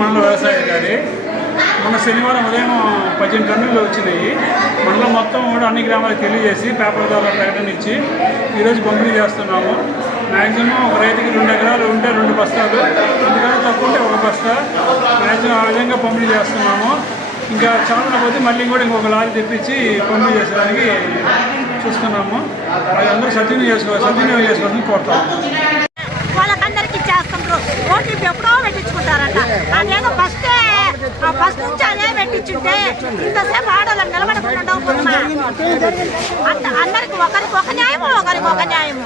మండల వ్యవసాయ అధికారి మొన్న శనివారం ఉదయం 18 టన్నులు వచ్చినాయి. మండలం మొత్తం కూడా అన్ని గ్రామాలకు తెలియజేసి పేపర్ ద్వారా ప్రకటన ఇచ్చి ఈరోజు పంపిణీ చేస్తున్నాము. మ్యాక్సిమం ఒక రైతుకి 2 ఎకరాలు ఉంటే 2 బస్తాలు, 2 ఎకరాలు తక్కువ ఉంటే 1 బస్తా మ్యాక్సిమం ఆ విధంగా పంపిణీ చేస్తున్నాము. ఇంకా చాలా పోతే మళ్ళీ కూడా ఇంకొక లారీ తెప్పించి పంపిణీ చేసేదానికి చూస్తున్నాము. అది అందరూ సద్వినియోగం చేసుకోవాలని కోరుతాము. వాళ్ళకందరికి ఇచ్చేస్తుంటారు. ఓటీపీ ఎప్పుడో పెట్టించుకుంటారంట. అదేదో ఫస్ట్ నుంచి అదే పెట్టించుంటే ఇంతసేపు ఆడవాళ్ళని నిలబడకుండా అందరికి ఒకరికి ఒక న్యాయము, ఒకరికి ఒక న్యాయము.